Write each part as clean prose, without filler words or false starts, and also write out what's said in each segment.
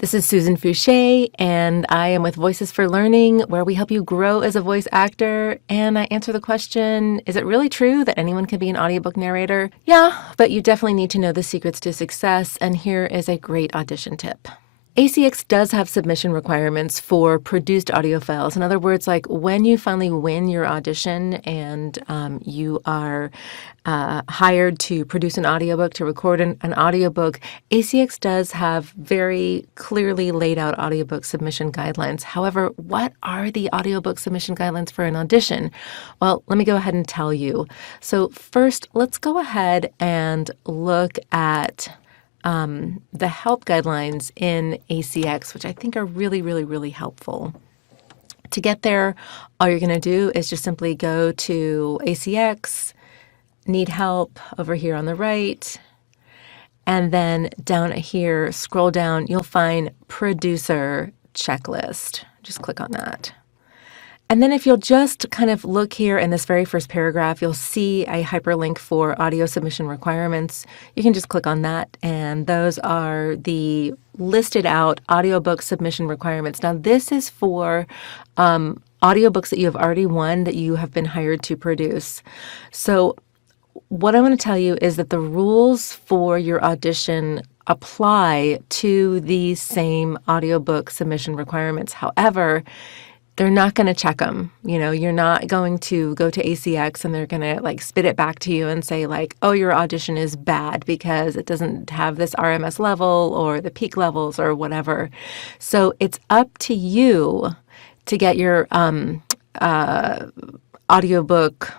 This is Susan Fouché, and I am with Voices for Learning, where we help you grow as a voice actor. And I answer the question, is it really true that anyone can be an audiobook narrator? Yeah, but you definitely need to know the secrets to success, and here is a great audition tip. ACX does have submission requirements for produced audio files. In other words, like when you finally win your audition and you are hired to produce an audiobook, to record an audiobook, ACX does have very clearly laid out audiobook submission guidelines. However, what are the audiobook submission guidelines for an audition? Well, let me go ahead and tell you. So first, let's go ahead and look at the help guidelines in ACX, which I think are really, really, really helpful. To get there, all you're going to do is just simply go to ACX, Need Help over here on the right, and then down here, scroll down, you'll find Producer Checklist. Just click on that. And then if you'll just kind of look here in this very first paragraph, you'll see a hyperlink for audio submission requirements. You can just click on that, and those are the listed out audiobook submission requirements. Now, this is for audiobooks that you have already won that you have been hired to produce. So what I want to tell you is that the rules for your audition apply to these same audiobook submission requirements. However, they're not going to check them. You know, you're not going to go to ACX and they're going to like spit it back to you and say like, oh, your audition is bad because it doesn't have this RMS level or the peak levels or whatever. So it's up to you to get your audiobook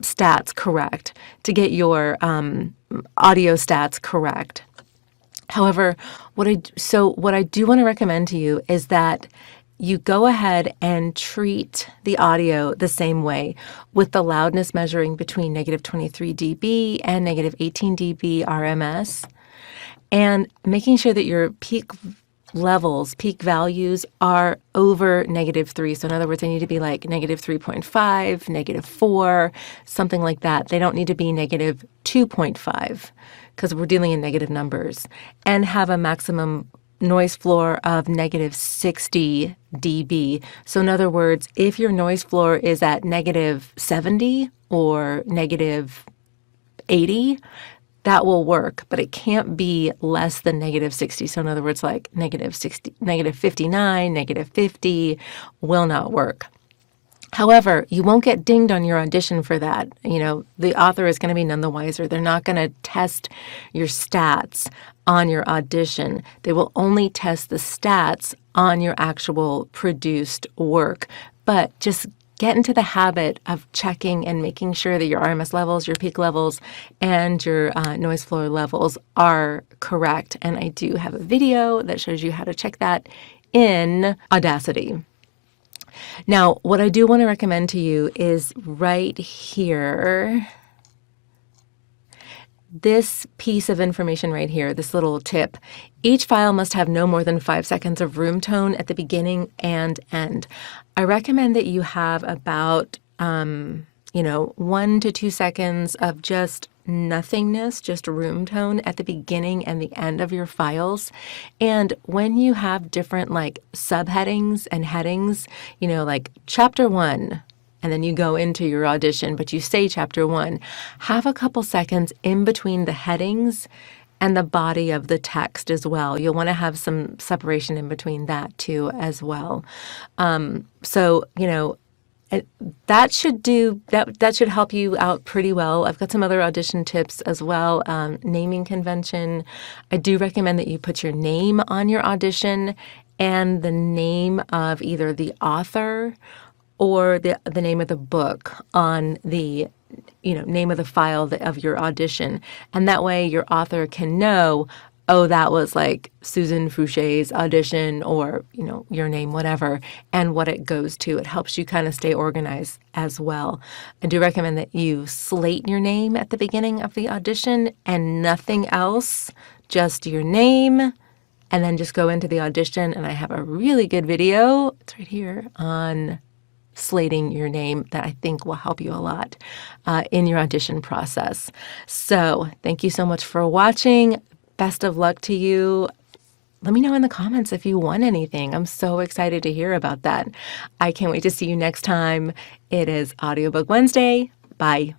stats correct, to get your audio stats correct. However, what I do want to recommend to you is that you go ahead and treat the audio the same way, with the loudness measuring between -23 dB and -18 dB RMS, and making sure that your peak levels, peak values are over -3. So in other words, they need to be like -3.5, -4, something like that. They don't need to be -2.5 because we're dealing in negative numbers, and have a maximum noise floor of -60 dB. So in other words, if your noise floor is at -70 or -80, that will work, but it can't be less than -60. So in other words, like -60, -59, -50 will not work. However, you won't get dinged on your audition for that. You know, the author is going to be none the wiser. They're not going to test your stats on your audition. They will only test the stats on your actual produced work. But just get into the habit of checking and making sure that your RMS levels, your peak levels, and your noise floor levels are correct. And I do have a video that shows you how to check that in Audacity. Now, what I do want to recommend to you is right here, this piece of information right here, this little tip. Each file must have no more than 5 seconds of room tone at the beginning and end. I recommend that you have about, 1 to 2 seconds of just nothingness, just room tone at the beginning and the end of your files. And when you have different like subheadings and headings, like chapter 1, and then you go into your audition, but you say chapter 1, have a couple seconds in between the headings and the body of the text as well. You'll want to have some separation in between that too as well. That should help you out pretty well. I've got some other audition tips as well. Naming convention. I do recommend that you put your name on your audition and the name of either the author or the name of the book on the name of the file of your audition. And that way your author can know, oh, that was like Susan Fouché's audition, or, your name, whatever, and what it goes to. It helps you kind of stay organized as well. I do recommend that you slate your name at the beginning of the audition and nothing else, just your name, and then just go into the audition. And I have a really good video, it's right here, on slating your name that I think will help you a lot in your audition process. So thank you so much for watching. Best of luck to you. Let me know in the comments if you won anything. I'm so excited to hear about that. I can't wait to see you next time. It is Audiobook Wednesday. Bye.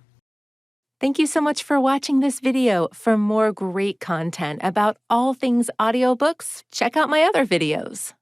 Thank you so much for watching this video. For more great content about all things audiobooks, check out my other videos.